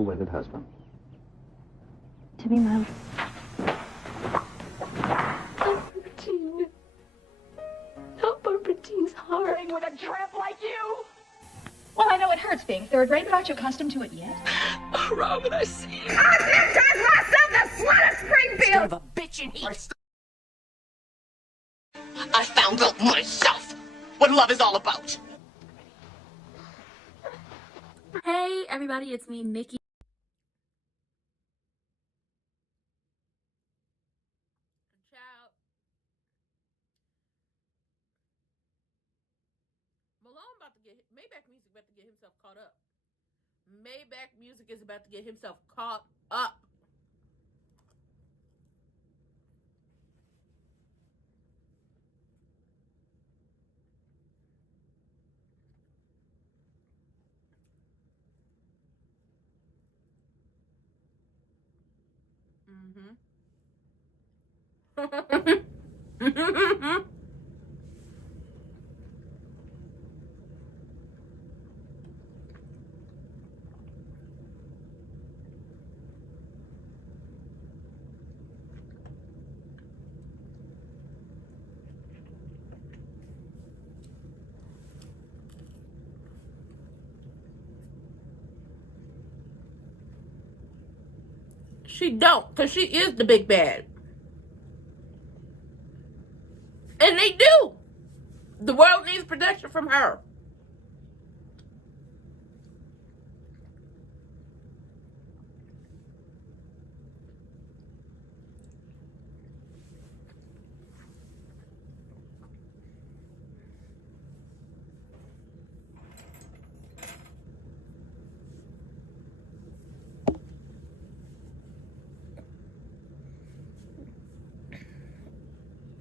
wedded husband. To be my... Albertine's heart. With a tramp like you? Well, I know it hurts being third rate, but aren't you accustomed to it yet? Oh, Robin, I see you. I baptized myself the slut of Springfield! Of a bitch in heat. I found out myself what love is all about. Hey everybody, it's me, Nikki. Child. Malone about to get Maybach Music about to get himself caught up. Maybach Music is about to get himself caught up. She don't, because she is the big bad. And they do. The world needs protection from her.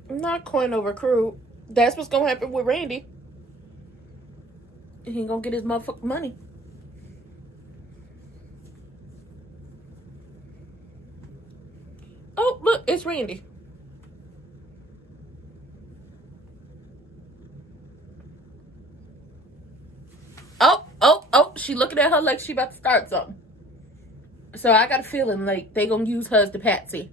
Not coin over crew. That's what's gonna happen with Randy. He ain't gonna get his motherfucking money. Oh, look, it's Randy. Oh, she looking at her like she about to start something. So I got a feeling like they gonna use her as the patsy.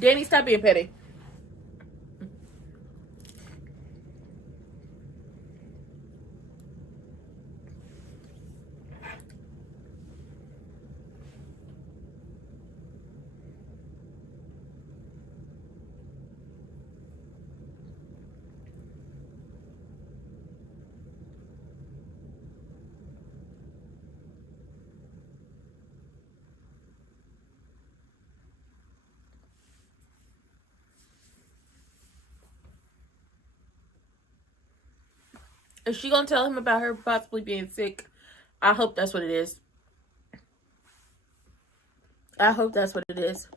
Danny, stop being petty. Is she gonna tell him about her possibly being sick? I hope that's what it is. I hope that's what it is.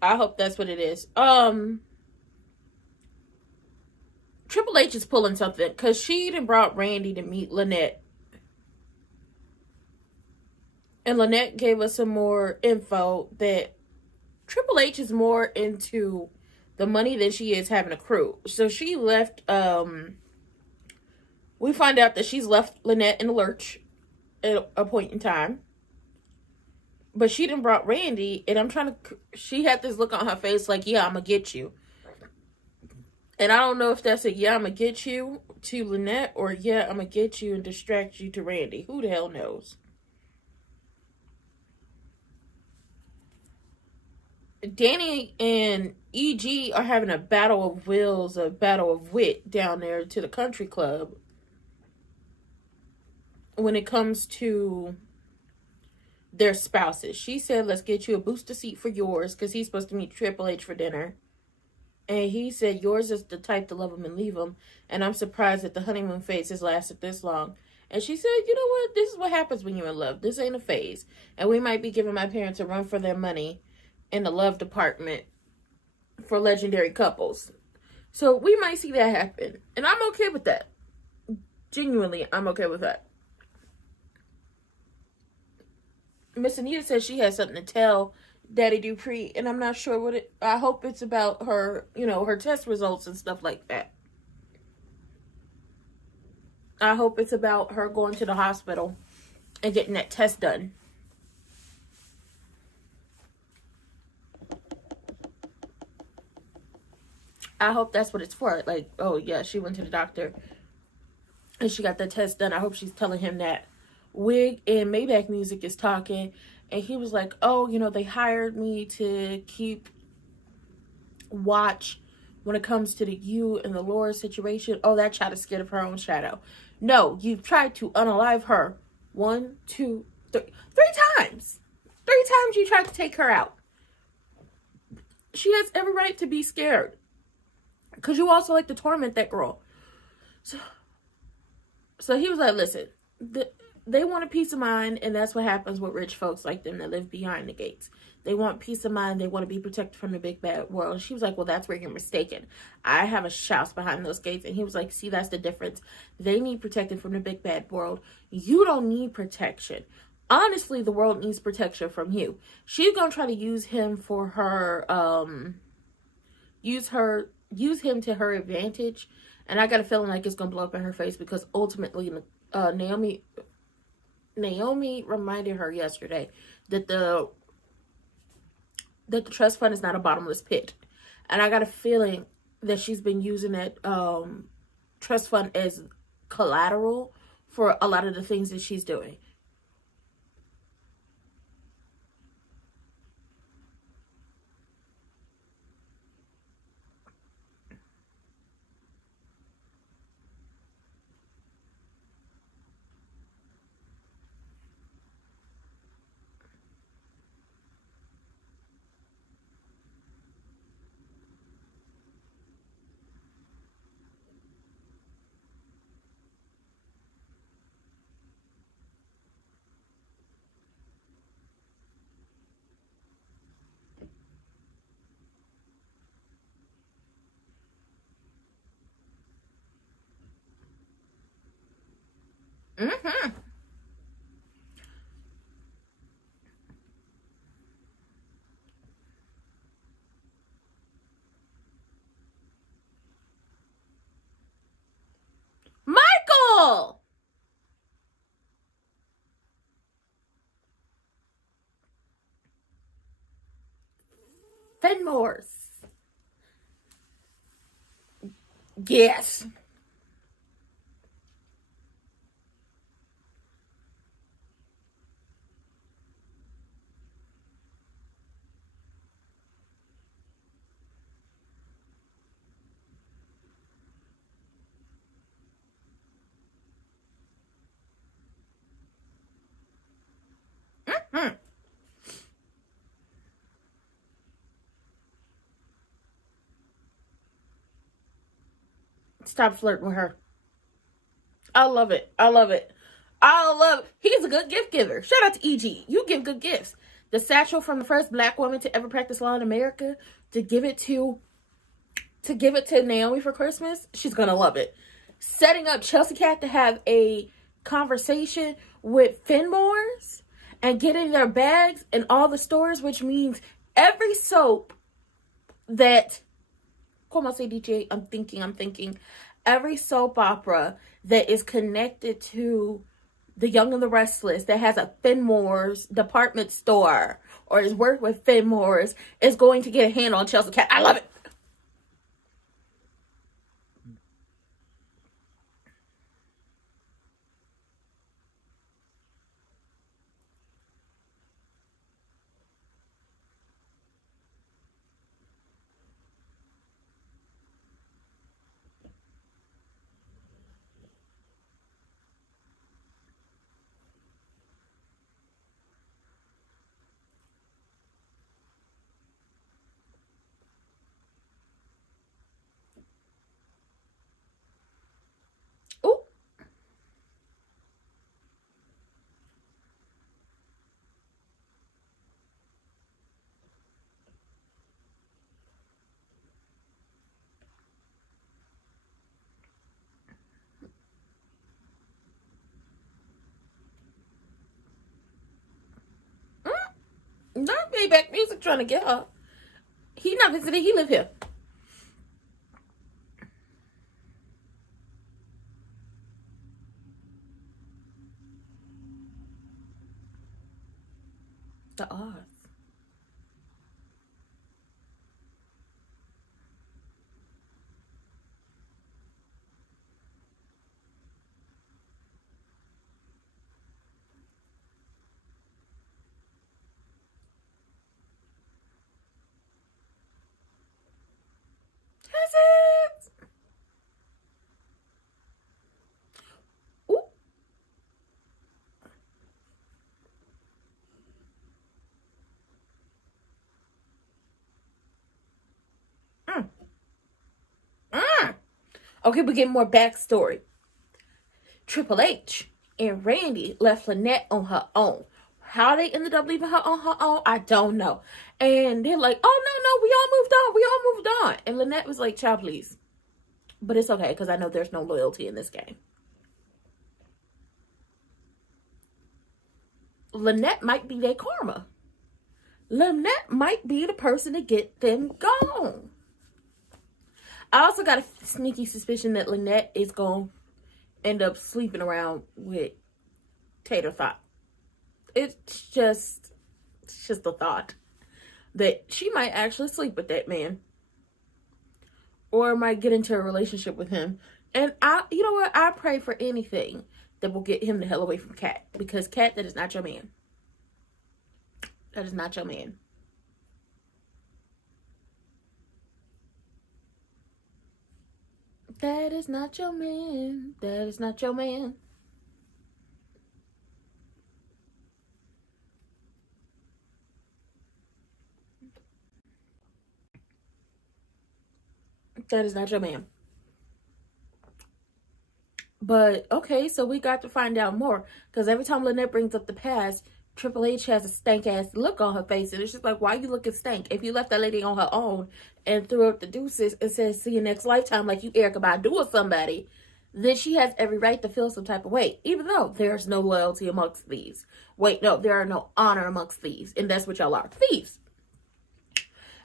I hope that's what it is. Triple H is pulling something because she done brought Randy to meet Lynette. And Lynette gave us some more info that Triple H is more into the money than she is having a crew. So she left, we find out that she's left Lynette in the lurch at a point in time. But she done brought Randy, and she had this look on her face like, yeah, I'm gonna get you. And I don't know if that's a, yeah, I'm gonna get you to Lynette, or yeah, I'm gonna get you and distract you to Randy. Who the hell knows? Danny and EG are having a battle of wills, a battle of wit down there to the country club when it comes to their spouses. She said, let's get you a booster seat for yours, because he's supposed to meet Triple H for dinner. And he said, yours is the type to love him and leave him. And I'm surprised that the honeymoon phase has lasted this long. And she said, you know what? This is what happens when you're in love. This ain't a phase. And we might be giving my parents a run for their money in the love department for legendary couples. So we might see that happen. And I'm okay with that. Genuinely, I'm okay with that. Miss Anita says she has something to tell Daddy Dupree, and I'm not sure what it, I hope it's about her, her test results and stuff like that. I hope it's about her going to the hospital and getting that test done. I hope that's what it's for. Like, oh yeah, she went to the doctor and she got that test done. I hope she's telling him that. Wig and Maybach Music is talking, and he was like, oh, they hired me to keep watch when it comes to the you and the Laura situation. Oh, that child is scared of her own shadow. No, you've tried to unalive her 1, 2, 3 times. 3 times you tried to take her out. She has every right to be scared, because you also like to torment that girl. So he was like, listen, they want a peace of mind, and that's what happens with rich folks like them that live behind the gates. They want peace of mind. They want to be protected from the big bad world. And she was like, well, that's where you're mistaken. I have a house behind those gates. And he was like, see, that's the difference. They need protection from the big bad world. You don't need protection. Honestly, the world needs protection from you. She's going to try to use him for her, use him to her advantage. And I got a feeling like it's going to blow up in her face, because ultimately, Naomi reminded her yesterday that the trust fund is not a bottomless pit. And I got a feeling that she's been using that trust fund as collateral for a lot of the things that she's doing. Mm-hmm. Michael! Fenmore's. Yes. Mm-hmm. Stop flirting with her. I love it. I love it. I love it. He's a good gift giver. Shout out to EG. You give good gifts. The satchel from the first black woman to ever practice law in America, to give it to Naomi for Christmas, she's gonna love it. Setting up Chelsea Cat to have a conversation with Fenmore's and getting their bags in all the stores, which means every soap that como se dice, I'm thinking. Every soap opera that is connected to The Young and the Restless, that has a Fenmore's department store or is worked with Fenmore's, is going to get a hand on Chelsea Cat. I love it. Ooh. Not Maybach Music trying to get her. He not visiting, he live here. The odds. Has it? Ooh. Mm. Mm. Okay, we get more backstory. Triple H and Randy left Lynette on her own. How they ended up leaving her on her own, I don't know. And they're like, oh, no, we all moved on. We all moved on. And Lynette was like, child, please. But it's okay, because I know there's no loyalty in this game. Lynette might be their karma. Lynette might be the person to get them gone. I also got a sneaky suspicion that Lynette is going to end up sleeping around with Tater Thought. It's just a thought that she might actually sleep with that man, or might get into a relationship with him. And you know what? I pray for anything that will get him the hell away from Kat, because Kat, that is not your man. That is not your man. That is not your man. That is not your man. That is not your man. But, okay, so we got to find out more. Because every time Lynette brings up the past, Triple H has a stank-ass look on her face. And it's just like, why you looking stank? If you left that lady on her own and threw up the deuces and said, see you next lifetime, like you Erykah Badu or somebody, then she has every right to feel some type of way. Even though there's no loyalty amongst thieves. Wait, no, there are no honor amongst thieves. And that's what y'all are. Thieves.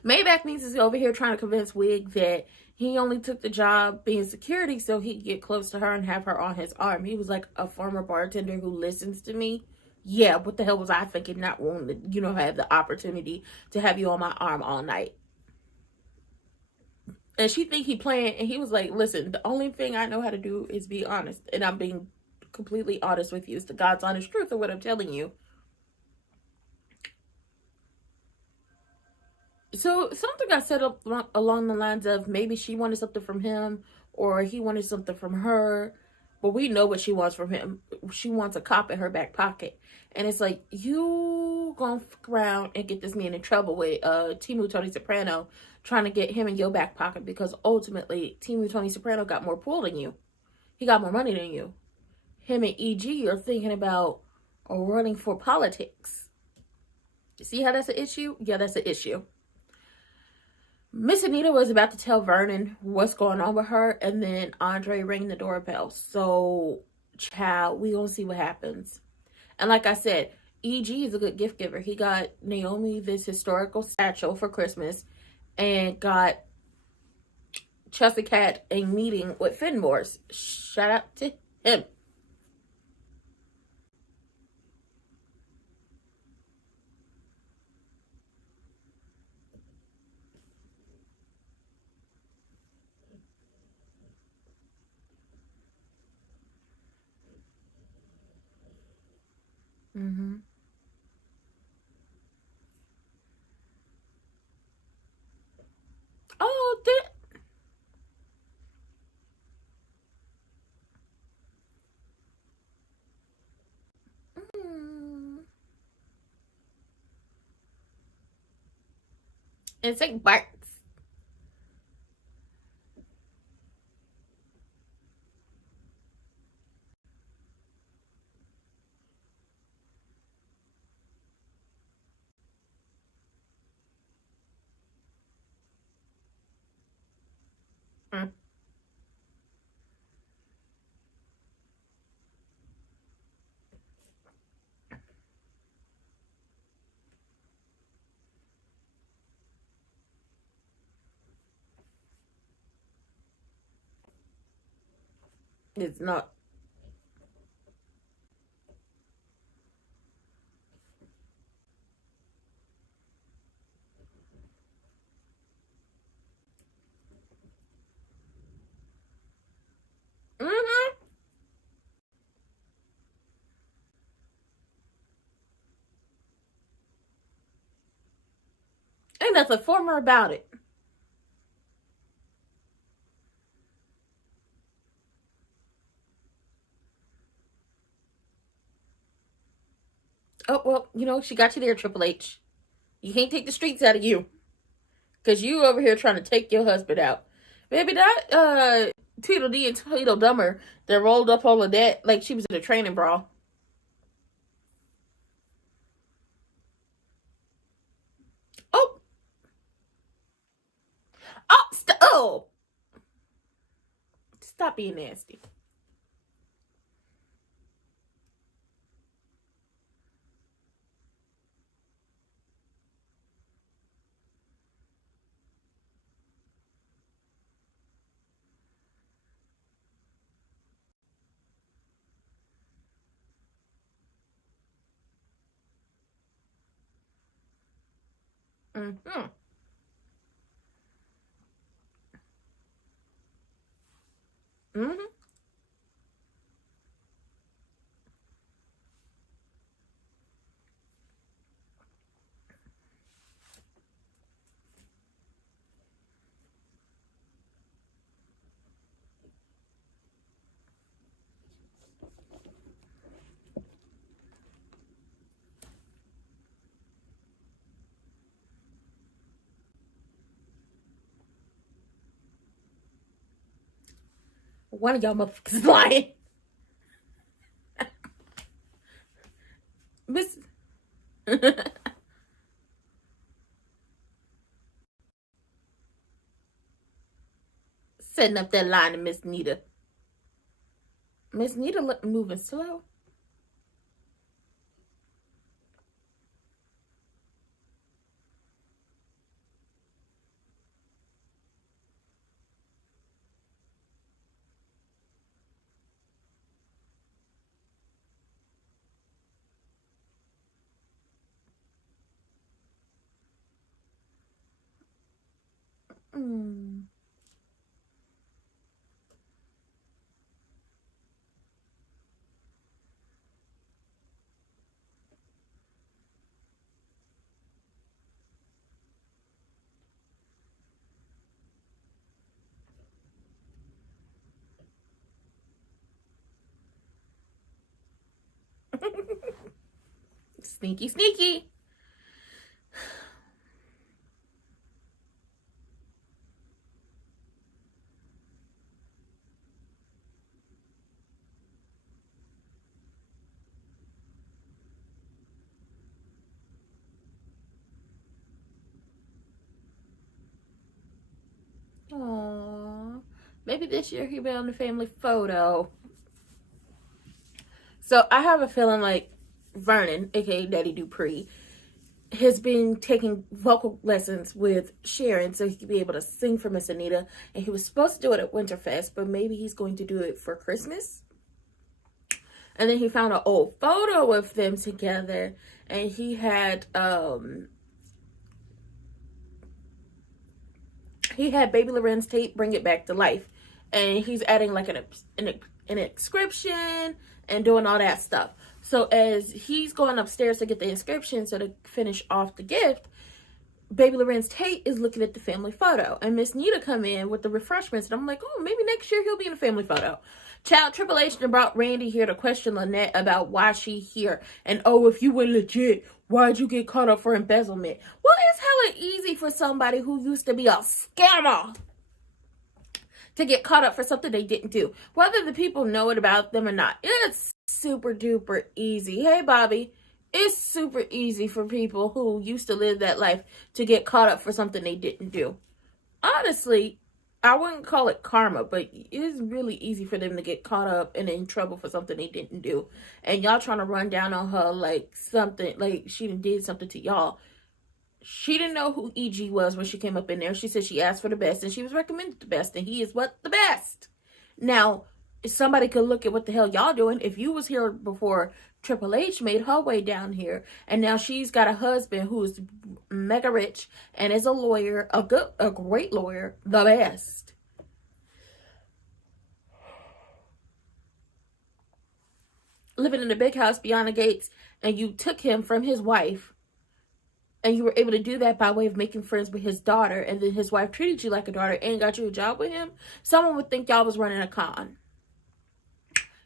Maybach means is over here trying to convince Wig that he only took the job being security so he could get close to her and have her on his arm. He was like, a former bartender who listens to me. Yeah, what the hell was I thinking, not wanting to, have the opportunity to have you on my arm all night. And she think he playing, and he was like, listen, the only thing I know how to do is be honest. And I'm being completely honest with you. It's the God's honest truth of what I'm telling you. So something got set up along the lines of maybe she wanted something from him or he wanted something from her. But we know what she wants from him. She wants a cop in her back pocket. And it's like, you gonna fuck around and get this man in trouble with Tony Soprano trying to get him in your back pocket, because ultimately Tony Soprano got more pull than you. He got more money than you. Him and EG are thinking about running for politics. See how that's an issue? Yeah, that's an issue. Miss Anita was about to tell Vernon what's going on with her, and then Andre rang the doorbell. So, child, we gonna see what happens. And like I said, EG is a good gift giver. He got Naomi this historical satchel for Christmas, and got Chelsea had a meeting with Fenmore's. Shout out to him. Mm-hmm. Oh, and St. Bart's. Mm. It's not. Mm-hmm. Ain't nothing former about it. Oh, well, you know, she got you there, Triple H. You can't take the streets out of you. Because you over here trying to take your husband out. Maybe that, Tweedledee and Tweedledummer that rolled up all of that like she was in a training brawl. Oh! Oh! Stop being nasty. Mm-hmm. Mm-hmm. One of y'all motherfuckers is lying. Miss... Setting up that line to Miss Nita. Miss Nita moving slow. Mm. Sneaky, sneaky. Aww. Maybe this year he'll be on the family photo. So I have a feeling like Vernon, aka Daddy Dupree, has been taking vocal lessons with Sharon so he could be able to sing for Miss Anita. And he was supposed to do it at Winterfest, but maybe he's going to do it for Christmas. And then he found an old photo of them together, and he had Baby Lorenz tape Bring It Back to Life. And he's adding like an inscription and doing all that stuff. So as he's going upstairs to get the inscription, so to finish off the gift, Baby Lorenz Tate is looking at the family photo. And Miss Nita come in with the refreshments. And I'm like, oh, maybe next year he'll be in a family photo. Child, Triple H brought Randy here to question Lynette about why she here. And, oh, if you were legit, why'd you get caught up for embezzlement? Well, it's hella easy for somebody who used to be a scammer to get caught up for something they didn't do. Whether the people know it about them or not. It's super duper easy. Hey, Bobby. It's super easy for people who used to live that life to get caught up for something they didn't do. Honestly, I wouldn't call it karma, but it's really easy for them to get caught up and in trouble for something they didn't do. And y'all trying to run down on her like something, like she did something to y'all. She didn't know who E.G. was when she came up in there. She said she asked for the best and she was recommended the best. And he is what? The best. Now, somebody could look at what the hell y'all doing. If you was here before Triple H made her way down here, and now she's got a husband who's mega rich and is a lawyer, a great lawyer, the best. Living in a big house beyond the gates, and you took him from his wife, and you were able to do that by way of making friends with his daughter, and then his wife treated you like a daughter and got you a job with him, someone would think y'all was running a con.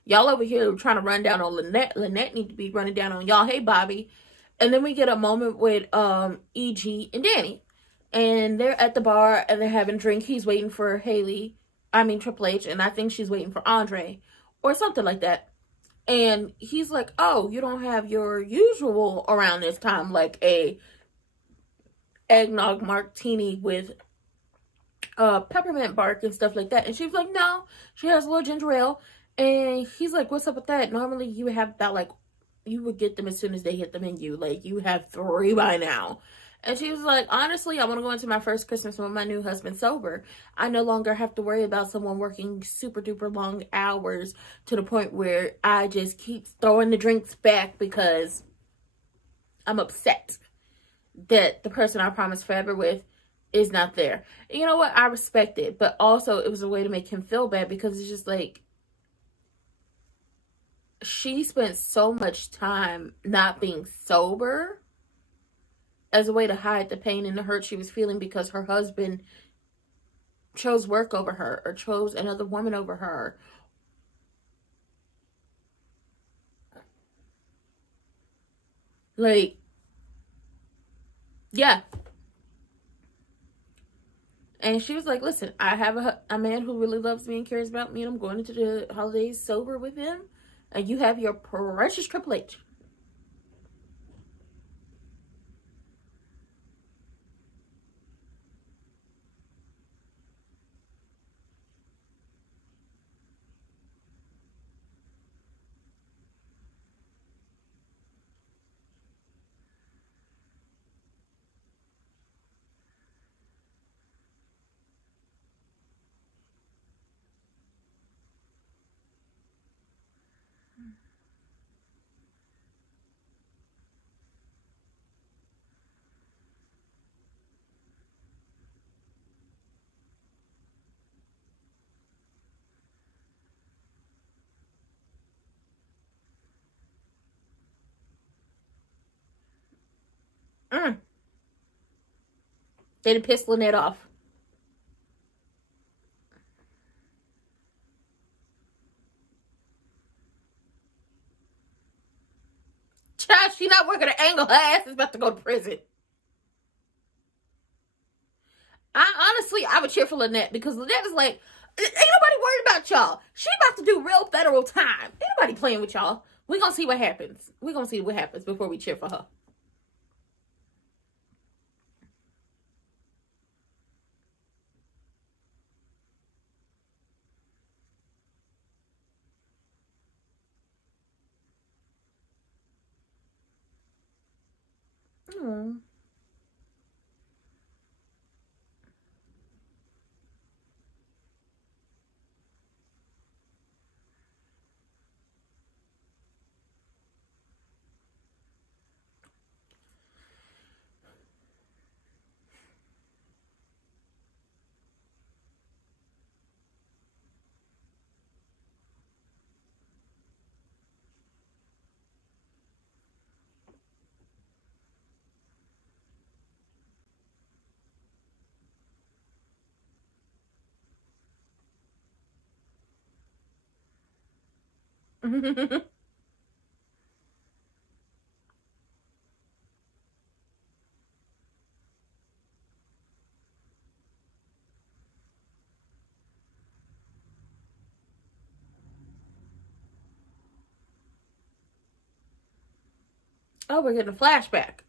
Y'all over here trying to run down on Lynette. Lynette need to be running down on y'all. Hey, Bobby. And then we get a moment with E.G. and Danny. And they're at the bar and they're having a drink. He's waiting for Triple H. And I think she's waiting for Andre. Or something like that. And he's like, oh, you don't have your usual around this time. Like a eggnog martini with peppermint bark and stuff like that. And she was like, no. She has a little ginger ale. And he's like, what's up with that? Normally you have about like, you would get them as soon as they hit the menu. Like, you have 3 by now. And she was like, honestly, I want to go into my first Christmas with my new husband sober. I no longer have to worry about someone working super duper long hours to the point where I just keep throwing the drinks back because I'm upset that the person I promised forever with is not there. And you know what? I respect it. But also, it was a way to make him feel bad because it's just like, she spent so much time not being sober as a way to hide the pain and the hurt she was feeling because her husband chose work over her or chose another woman over her. Like, yeah. And she was like, listen, I have a man who really loves me and cares about me, and I'm going into the holidays sober with him. And you have your precious Triple H. They done pissed Lynette off. Child, she not working an angle. Her ass is about to go to prison. I would cheer for Lynette because Lynette is like, ain't nobody worried about y'all. She about to do real federal time. Ain't nobody playing with y'all. We gonna see what happens. We gonna see what happens before we cheer for her. Oh. Oh, we're getting a flashback.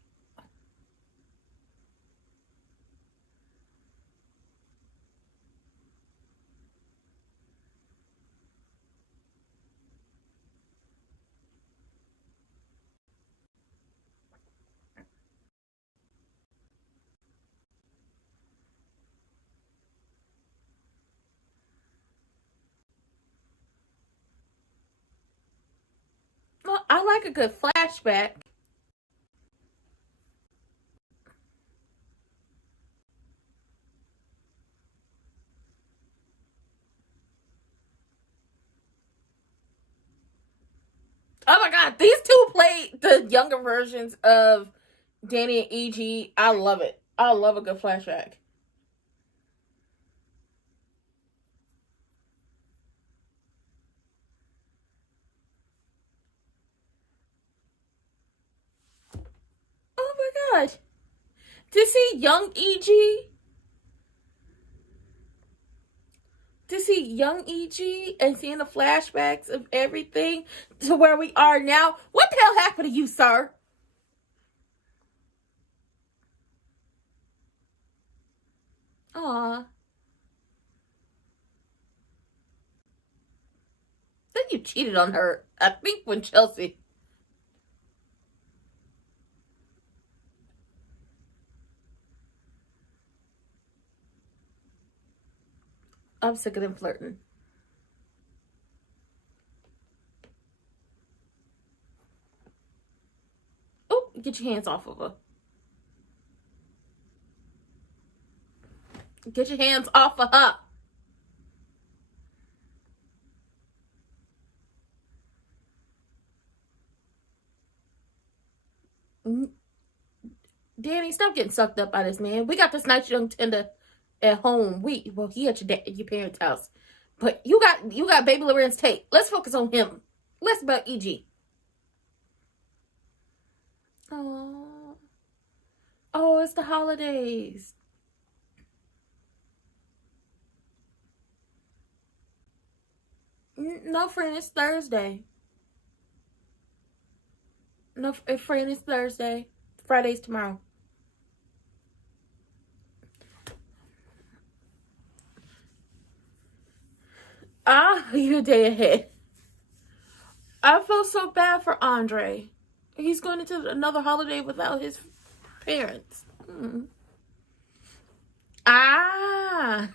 Well, I like a good flashback. Oh my god, these two played the younger versions of Danny and E.G. I love it. I love a good flashback. Oh my god. To see young E.G. To see young E.G. and seeing the flashbacks of everything to where we are now. What the hell happened to you, sir? Aw. Then you cheated on her. I think when Chelsea. I'm sick of them flirting. Oh, get your hands off of her. Get your hands off of her. Danny, stop getting sucked up by this man. We got this nice young tender at home. He at your parents' house, but you got baby Lorenz Tate. Let's focus on him. Less about EG. Oh, oh, it's the holidays. No, friend, it's Thursday. No, friend, it's Thursday. Friday's tomorrow. Ah, you're a day ahead. I feel so bad for Andre. He's going into another holiday without his parents. Ah.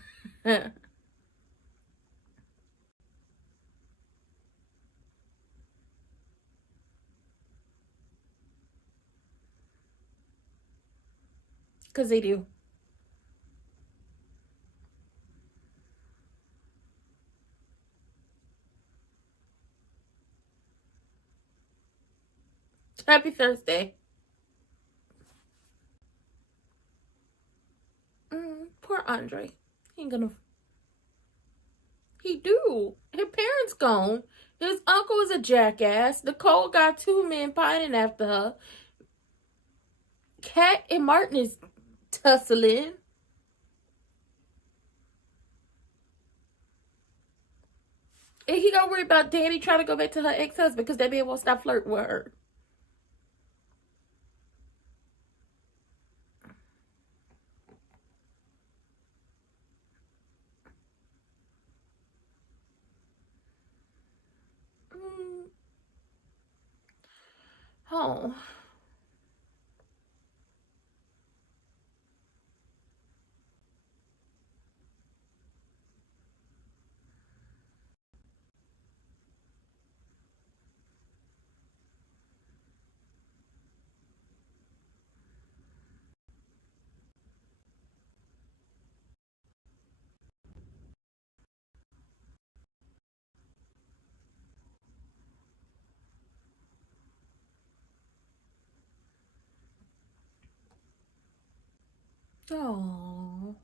Because they do. Happy Thursday. Poor Andre. He ain't gonna. He do. His parents gone. His uncle is a jackass. Nicole got 2 men pining after her. Kat and Martin is tussling. And he gonna worry about Danny trying to go back to her ex-husband because that man won't stop flirting with her. Oh. Oh.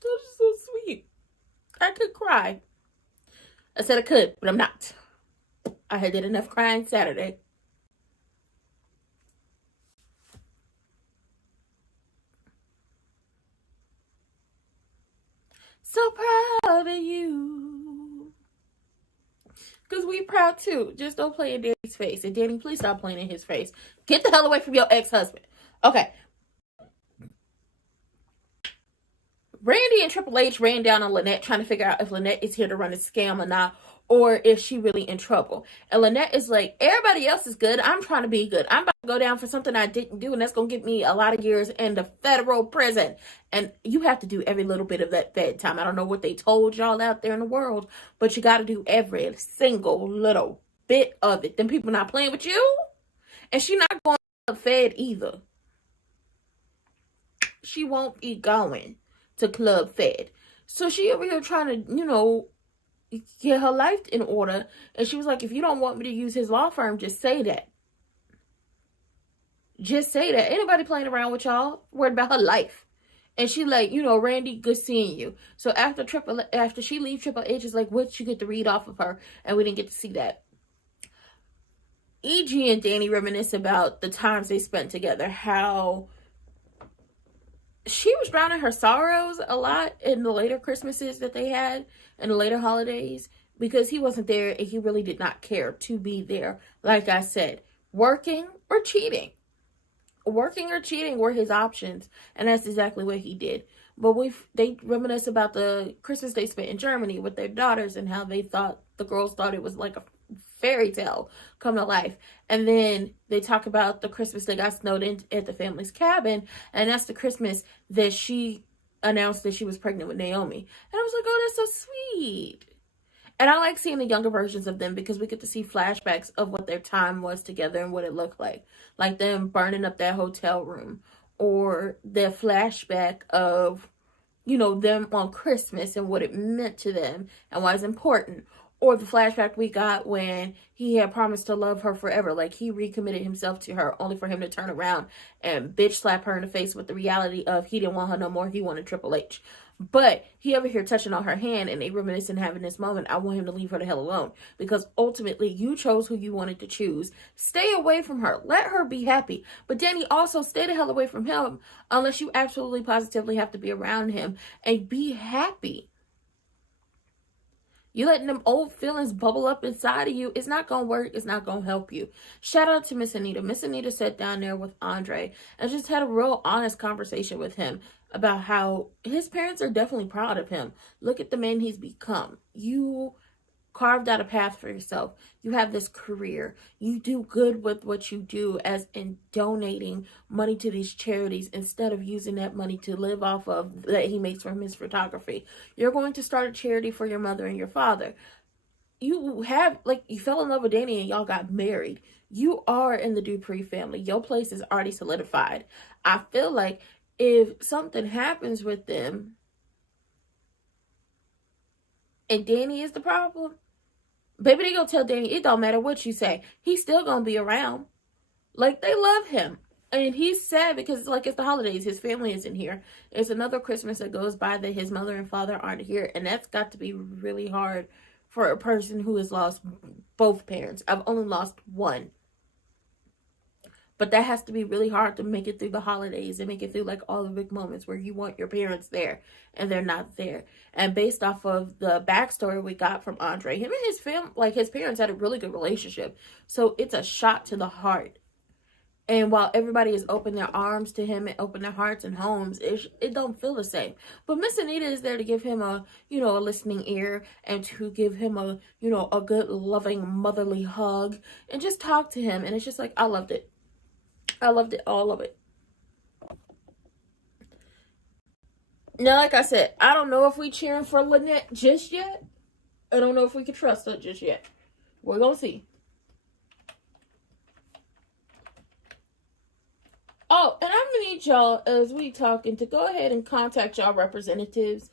That is so sweet. I could cry. I said I could, but I'm not. I had did enough crying Saturday. So proud of you. Because we proud too. Just don't play in Danny's face. And Danny, please stop playing in his face. Get the hell away from your ex-husband. Okay. Randy and Triple H ran down on Lynette trying to figure out if Lynette is here to run a scam or not, or if she really in trouble. And Lynette is like, everybody else is good. I'm trying to be good. I'm about to go down for something I didn't do, and that's going to get me a lot of years in the federal prison. And you have to do every little bit of that Fed time. I don't know what they told y'all out there in the world, but you got to do every single little bit of it. Them people not playing with you, and she not going to the Fed either. She won't be going to Club Fed. So she over here trying to, get her life in order. And she was like, if you don't want me to use his law firm, just say that. Just say that. Anybody playing around with y'all? Worried about her life. And she like, Randy, good seeing you. So after she leaves, Triple H is like, what you get to read off of her? And we didn't get to see that. E.G. and Danny reminisce about the times they spent together. How she was drowning her sorrows a lot in the later Christmases that they had and the later holidays because he wasn't there and he really did not care to be there. Like I said, working or cheating. Working or cheating were his options, and that's exactly what he did. But they reminisce about the Christmas they spent in Germany with their daughters and how the girls thought it was like a fairy tale come to life. And then they talk about the Christmas they got snowed in at the family's cabin, and that's the Christmas that she announced that she was pregnant with Naomi. And I was like, oh, that's so sweet. And I like seeing the younger versions of them because we get to see flashbacks of what their time was together and what it looked like them burning up that hotel room, or their flashback of them on Christmas and what it meant to them and why it's important. Or the flashback we got when he had promised to love her forever. Like, he recommitted himself to her only for him to turn around and bitch slap her in the face with the reality of he didn't want her no more. He wanted Triple H. But he over here touching on her hand and they reminiscing having this moment. I want him to leave her the hell alone. Because ultimately, you chose who you wanted to choose. Stay away from her. Let her be happy. But Danny, also stay the hell away from him unless you absolutely positively have to be around him and be happy. You letting them old feelings bubble up inside of you, it's not going to work. It's not going to help you. Shout out to Miss Anita. Miss Anita sat down there with Andre and just had a real honest conversation with him about how his parents are definitely proud of him. Look at the man he's become. You carved out a path for yourself. You have this career. You do good with what you do, as in donating money to these charities instead of using that money to live off of that he makes from his photography. You're going to start a charity for your mother and your father. You fell in love with Danny and y'all got married. You are in the Dupree family. Your place is already solidified. I feel like if something happens with them and Danny is the problem, baby, they gonna tell Danny, it don't matter what you say. He's still gonna be around. Like, they love him. And he's sad because, it's the holidays. His family isn't here. It's another Christmas that goes by that his mother and father aren't here. And that's got to be really hard for a person who has lost both parents. I've only lost one. But that has to be really hard to make it through the holidays and make it through all the big moments where you want your parents there and they're not there. And based off of the backstory we got from Andre, him and his family, his parents had a really good relationship. So it's a shot to the heart. And while everybody has opened their arms to him and opened their hearts and homes, it don't feel the same. But Miss Anita is there to give him a listening ear and to give him a good, loving, motherly hug and just talk to him. And it's just I loved it. I loved it, all of it. Now, like I said, I don't know if we cheering for Lynette just yet. I don't know if we can trust her just yet. We're going to see. Oh, and I'm going to need y'all, as we talking, to go ahead and contact y'all representatives.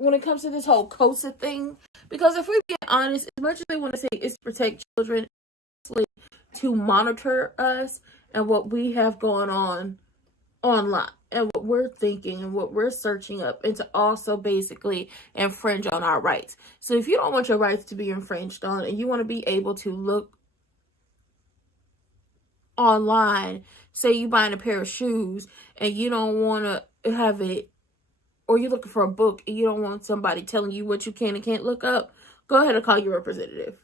when it comes to this whole COSA thing. Because if we're being honest, as much as they want to say it's to protect children, to monitor us and what we have going on online and what we're thinking and what we're searching up, and to also basically infringe on our rights. So if you don't want your rights to be infringed on and you want to be able to look online, say you buying a pair of shoes and you don't want to have it, or you're looking for a book and you don't want somebody telling you what you can and can't look up, go ahead and call your representative.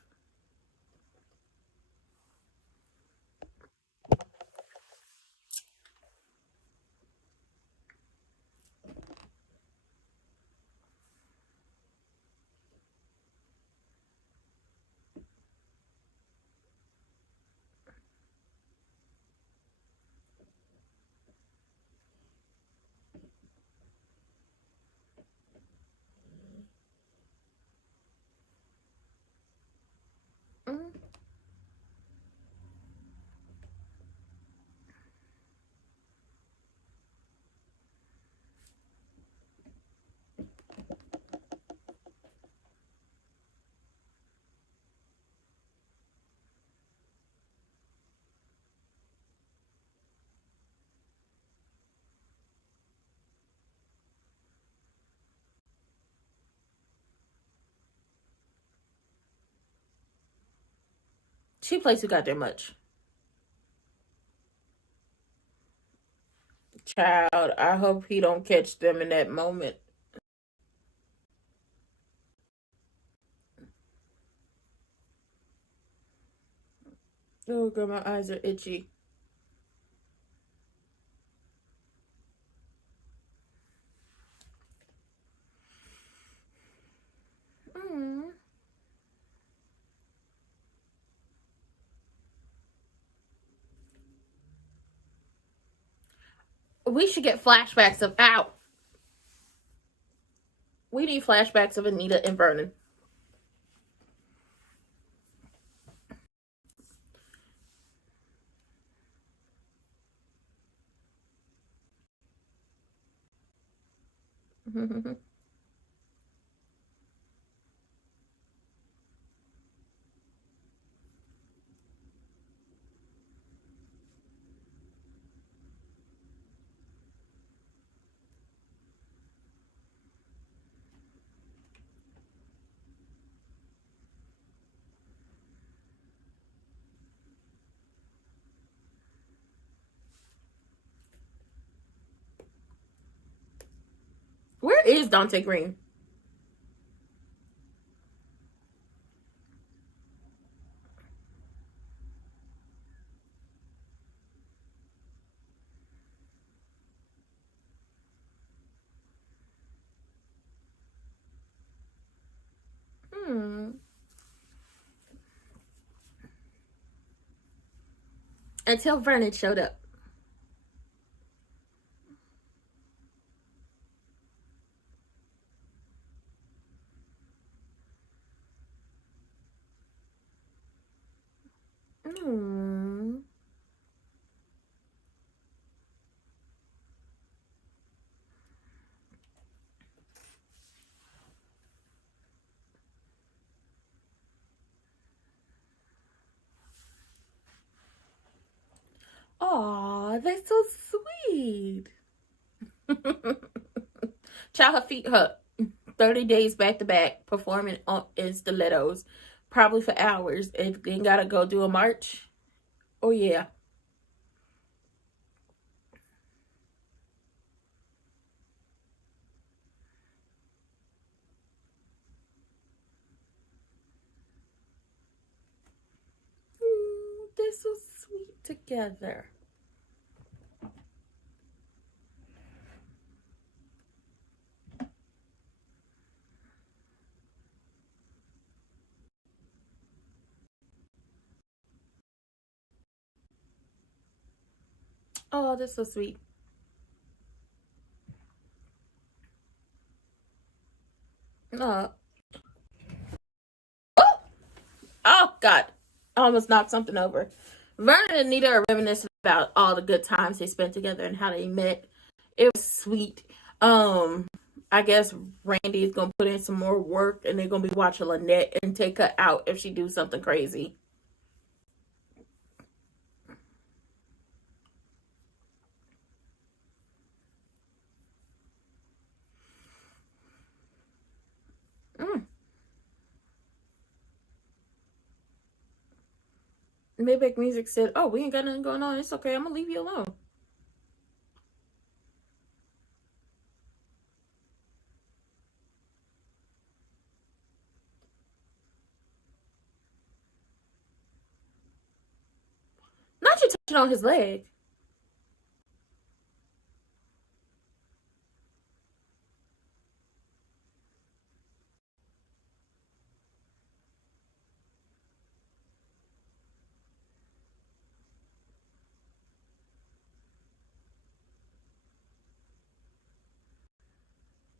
Mm. She plays too goddamn much. Child, I hope he don't catch them in that moment. Oh god, my eyes are itchy. Mm. We should get flashbacks of we need flashbacks of Anita and Vernon. Where is Dante Green? Until Vernon showed up. Aw, that's so sweet. Child, her feet hurt. 30 days back to back performing in stilettos, probably for hours, and then gotta go do a march. Oh yeah. They're so sweet together. Oh, that's so sweet. Oh, oh God. I almost knocked something over. Vernon and Anita are reminiscing about all the good times they spent together and how they met. It was sweet. I guess Randy's gonna put in some more work, and they're gonna be watching Lynette and take her out if she do something crazy. Maybach Music said, "Oh, we ain't got nothing going on. It's okay. I'm gonna leave you alone." Not you touching on his leg.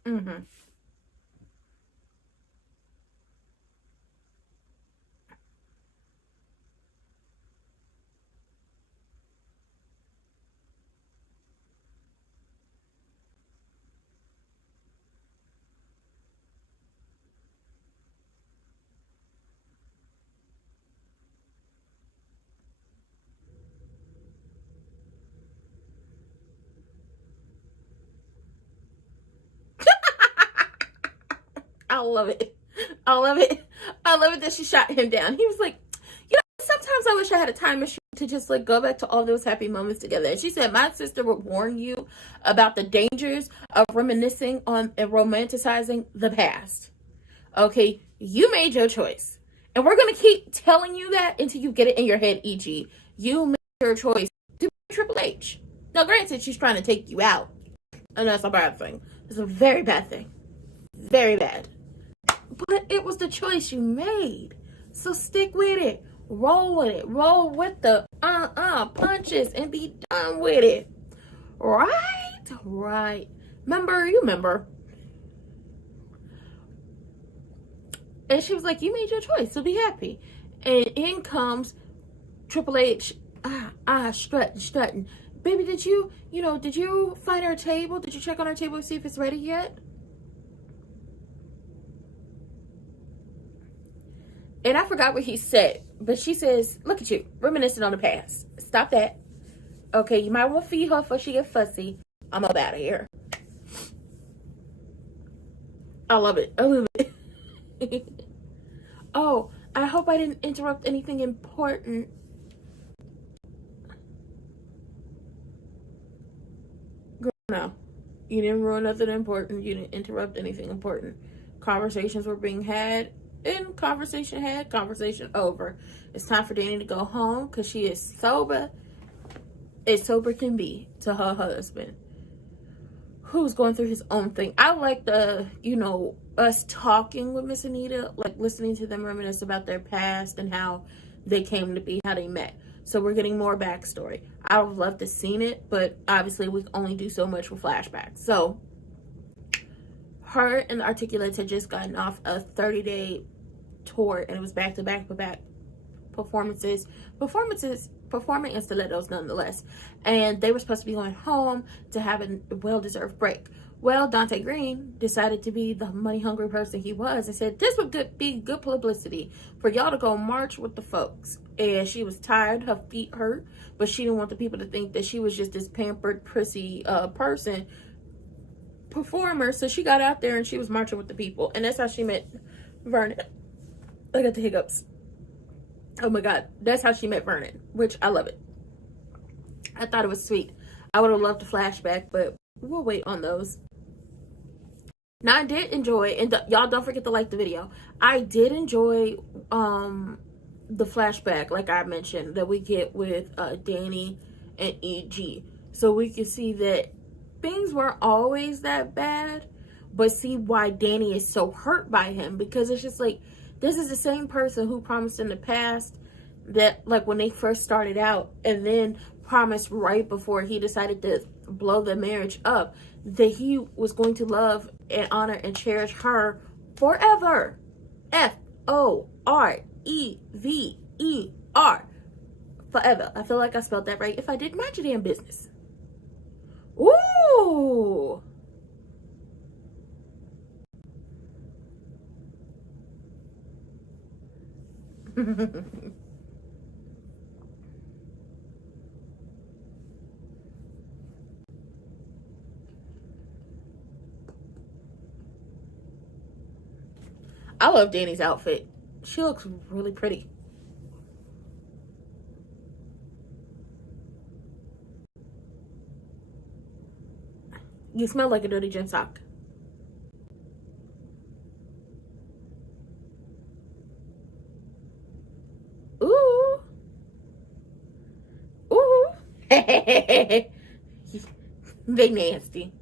Mm-hmm. I love it. I love it. I love it that she shot him down. He was like, sometimes I wish I had a time machine to just like go back to all those happy moments together. And she said, my sister would warn you about the dangers of reminiscing on and romanticizing the past. Okay, you made your choice. And we're going to keep telling you that until you get it in your head, e.g. you made your choice to be Triple H. Now, granted, she's trying to take you out. And that's a bad thing. It's a very bad thing. Very bad. But it was the choice you made. So stick with it. Roll with it. Roll with the punches and be done with it. Right? Right. You remember. And she was like, you made your choice, so be happy. And in comes Triple H, strutting. Baby, did you find our table? Did you check on our table to see if it's ready yet? And I forgot what he said, but she says, look at you, reminiscing on the past. Stop that. Okay, you might want to feed her before she get fussy. I'm up out of here. I love it. I love it. Oh, I hope I didn't interrupt anything important. Girl, no. You didn't ruin nothing important. You didn't interrupt anything important. Conversations were being had. And conversation had, conversation over. It's time for Danny to go home because she is sober as sober can be to her husband, who's going through his own thing. I like the, us talking with Miss Anita, like listening to them reminisce about their past and how they came to be, how they met. So we're getting more backstory. I would love to seen it, but obviously we only do so much with flashbacks. So her and the Articulates had just gotten off a 30-day tour, and it was back-to-back performing in stilettos nonetheless. And they were supposed to be going home to have a well-deserved break. Well, Dante Green decided to be the money-hungry person he was and said, this would be good publicity for y'all to go march with the folks. And she was tired, her feet hurt, but she didn't want the people to think that she was just this pampered, prissy performer. So she got out there and she was marching with the people. And that's how she met Vernon. I got the hiccups. Oh my God. That's how she met Vernon, which I love it. I thought it was sweet. I would have loved a flashback, but we'll wait on those. Now, I did enjoy, and y'all don't forget to like the video. I did enjoy the flashback, like I mentioned, that we get with Danny and EG. So we can see that things weren't always that bad, but see why Danny is so hurt by him, because it's just like, this is the same person who promised in the past that, like, when they first started out, and then promised right before he decided to blow the marriage up, that he was going to love and honor and cherish her forever. Forever. Forever. I feel like I spelled that right. If I did, mind your damn business. Ooh. I love Danny's outfit. She looks really pretty. You smell like a dirty gym sock. Ooh. Ooh. They nasty.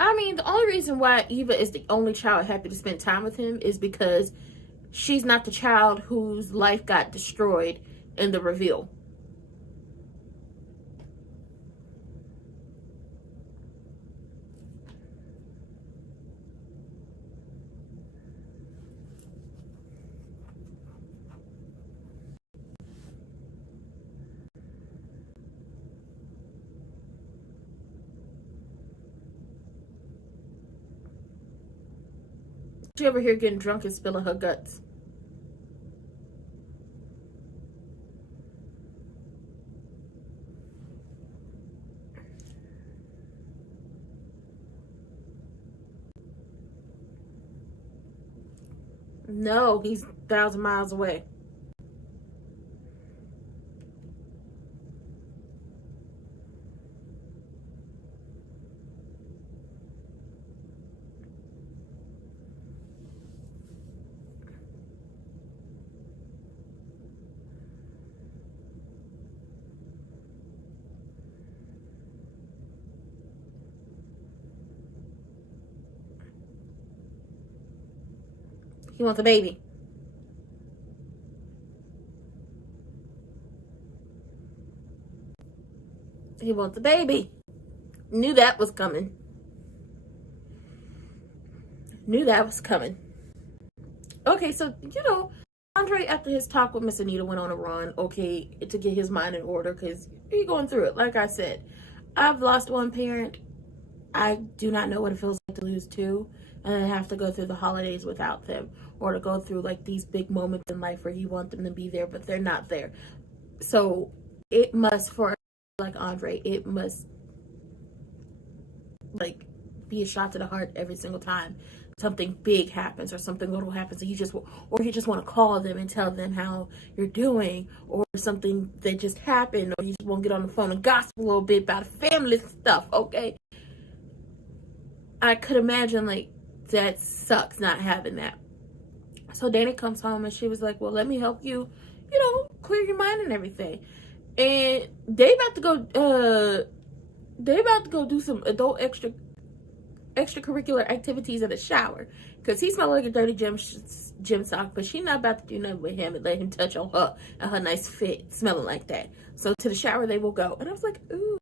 I mean, the only reason why Eva is the only child happy to spend time with him is because she's not the child whose life got destroyed in the reveal. She over here getting drunk and spilling her guts. No, he's 1,000 miles away. He wants a baby. He wants a baby. Knew that was coming. Knew that was coming. Okay, so, you know, Andre, after his talk with Miss Anita, went on a run, okay, to get his mind in order, because he's going through it. Like I said, I've lost one parent. I do not know what it feels like to lose two, and then have to go through the holidays without them, or to go through, like, these big moments in life where you want them to be there, but they're not there. So, it must, for, like Andre, it must, like, be a shot to the heart every single time something big happens or something little happens, and you just want to call them and tell them how you're doing, or something that just happened, or you just want to get on the phone and gossip a little bit about family stuff. Okay, I could imagine, like, that sucks not having that. So Danny comes home and she was like, well, let me help you, you know, clear your mind and everything. And they about to go do some adult extracurricular activities in the shower, because he smelled like a dirty gym sock, but she not about to do nothing with him and let him touch on her and her nice fit smelling like that. So to the shower they will go. And I was like, ooh,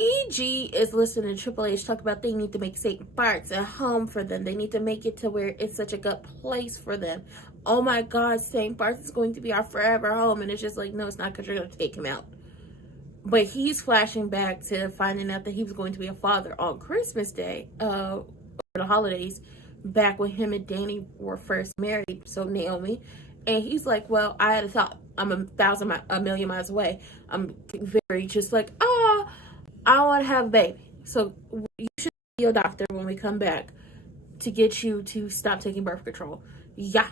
EG is listening to Triple H talk about they need to make St. Bart's a home for them. They need to make it to where it's such a good place for them. Oh my God, St. Bart's is going to be our forever home. And it's just like, no, it's not, because you're going to take him out. But he's flashing back to finding out that he was going to be a father on Christmas Day, or the holidays, back when him and Danny were first married. So Naomi, And he's like, well, I had a thought. I'm a million miles away. I'm very just like, I want to have a baby. So you should see your doctor when we come back to get you to stop taking birth control. Yeah,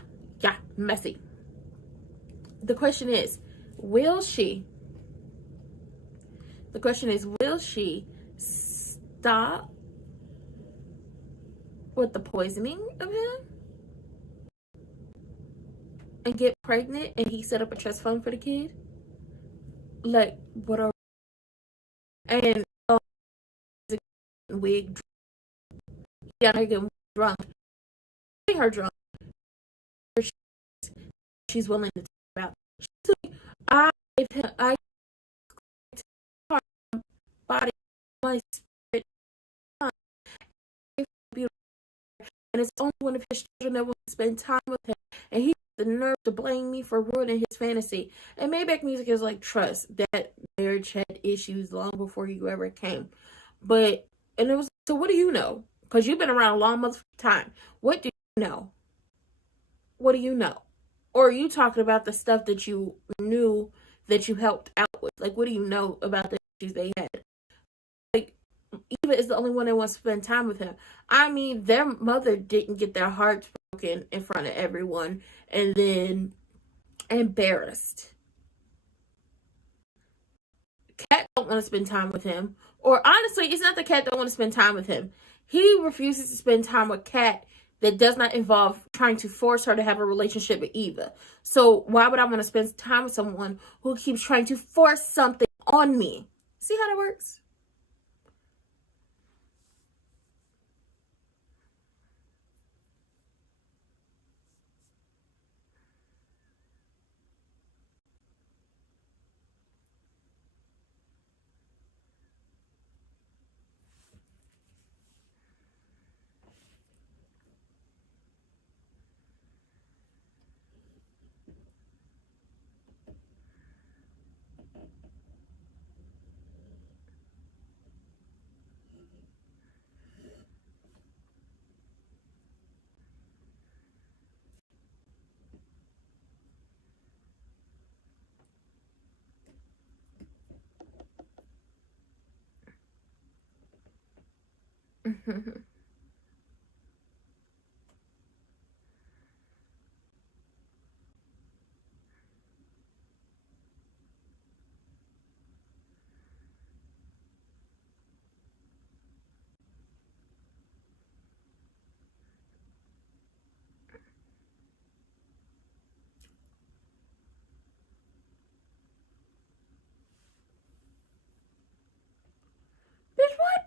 messy. The question is, will she stop with the poisoning of him and get pregnant and he set up a trust fund for the kid? Like, what are, and wig, got her getting drunk, getting her drunk. She's willing to talk about. She's like, I gave him, I body, my spirit, and it's only one of his children that will spend time with him, and he has the nerve to blame me for ruining his fantasy. And Maybach Music is like, trust that marriage had issues long before you ever came, but and it was, so what do you know? Because you've been around a long month time. What do you know? What do you know? Or are you talking about the stuff that you knew that you helped out with? Like, what do you know about the issues they had? Like, Eva is the only one that wants to spend time with him. I mean, their mother didn't get their hearts broken in front of everyone and then embarrassed. Cat don't want to spend time with him. Or honestly, it's not the Cat don't want to spend time with him. He refuses to spend time with Cat that does not involve trying to force her to have a relationship with Eva. So why would I want to spend time with someone who keeps trying to force something on me? See how that works? Bitch, what?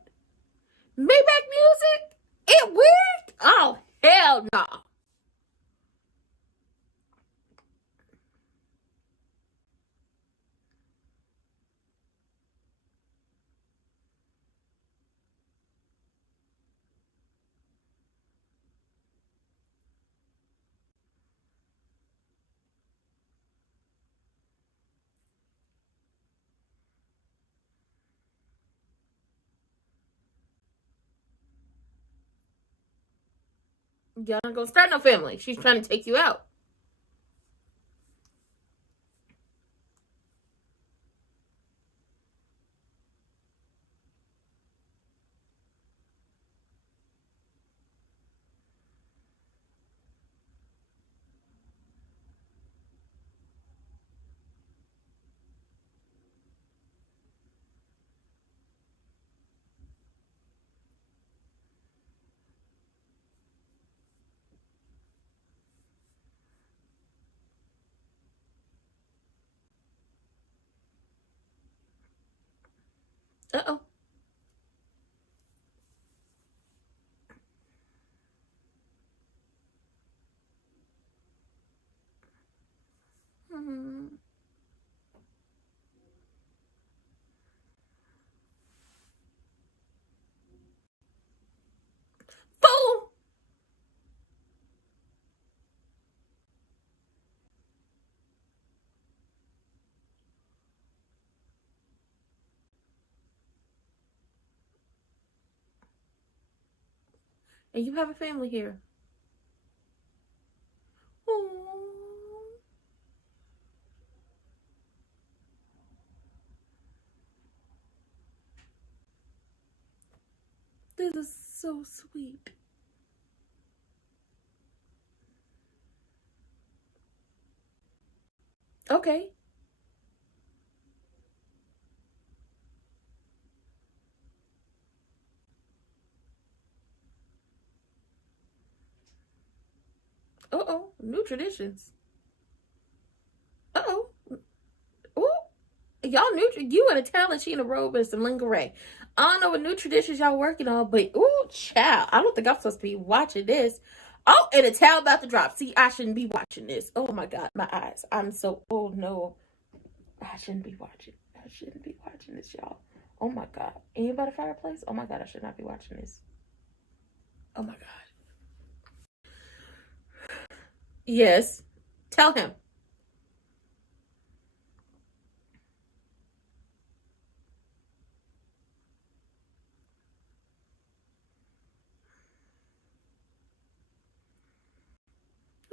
Maybach Music? It weird? Oh, hell no. Y'all not gonna start no family. She's trying to take you out. Uh-oh. Hmm. Fool! And you have a family here. Aww. This is so sweet. Okay. Uh-oh. New traditions. Uh-oh. Ooh. Y'all new, you in a talent, she in a robe and some lingerie. I don't know what new traditions y'all working on, but ooh, child, I don't think I'm supposed to be watching this. Oh, and a towel about to drop. See, I shouldn't be watching this. Oh my God, my eyes. I'm so, oh no. I shouldn't be watching. I shouldn't be watching this, y'all. Oh my God. Anybody fireplace? Oh my God, I should not be watching this. Oh my God. Yes. Tell him.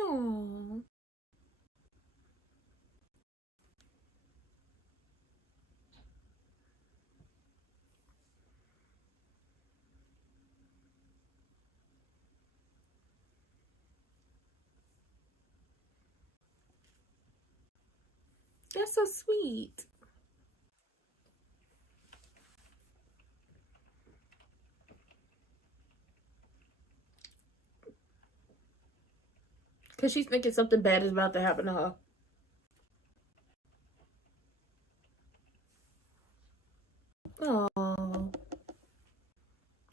Oh. That's so sweet. Because she's thinking something bad is about to happen to her. Oh.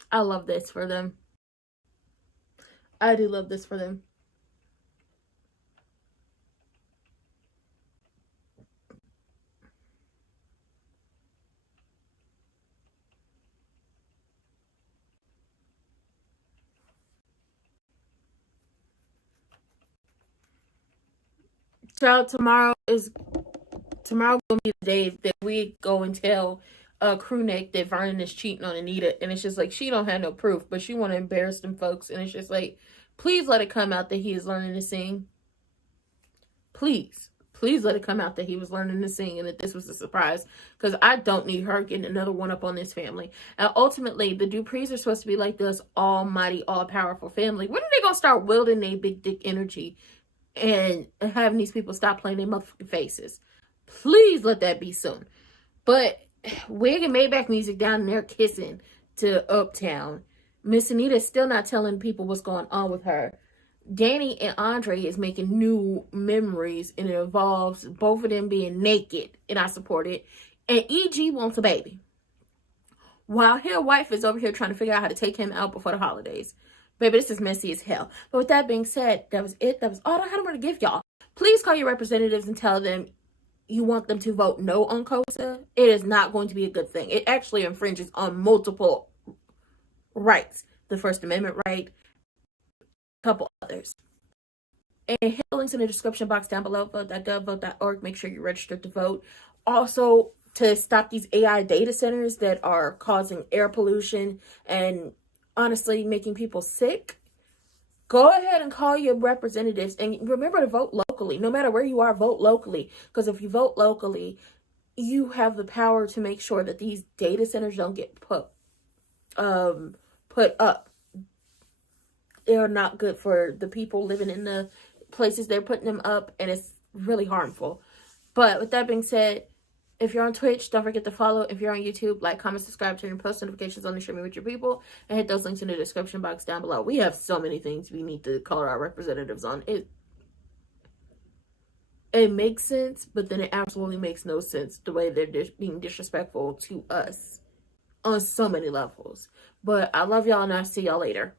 I love this for them. I do love this for them. So tomorrow gonna be the day that we go and tell crew neck that Vernon is cheating on Anita, and it's just like she don't have no proof, but she want to embarrass them folks, and it's just like, please let it come out that he is learning to sing. Please let it come out that he was learning to sing and that this was a surprise, because I don't need her getting another one up on this family. And ultimately, the Duprees are supposed to be like this almighty, all-powerful family. When are they gonna start wielding their big dick energy and having these people stop playing their motherfucking faces? Please let that be soon. But Wig and Maybach music down there kissing to Uptown. Miss Anita's still not telling people what's going on with her. Danny and Andre is making new memories, and it involves both of them being naked, and I support it. And EG wants a baby, while his wife is over here trying to figure out how to take him out before the holidays. Baby, this is messy as hell. But with that being said, that was it. That was all I had to give y'all. Please call your representatives and tell them you want them to vote no on COSA. It is not going to be a good thing. It actually infringes on multiple rights. The First Amendment right, a couple others. And hit the links in the description box down below. Vote.gov, vote.org. Make sure you're registered to vote. Also, to stop these AI data centers that are causing air pollution and honestly making people sick, go ahead and call your representatives. And remember to vote locally. No matter where you are, vote locally. Because if you vote locally, you have the power to make sure that these data centers don't get put up. They're not good for the people living in the places they're putting them up, and it's really harmful. But with that being said, if you're on Twitch, don't forget to follow. If you're on YouTube, like, comment, subscribe, turn your post notifications on to share me with your people, and hit those links in the description box down below. We have so many things we need to call our representatives on. It makes sense, but then it absolutely makes no sense the way they're being disrespectful to us on so many levels. But I love y'all, and I'll see y'all later.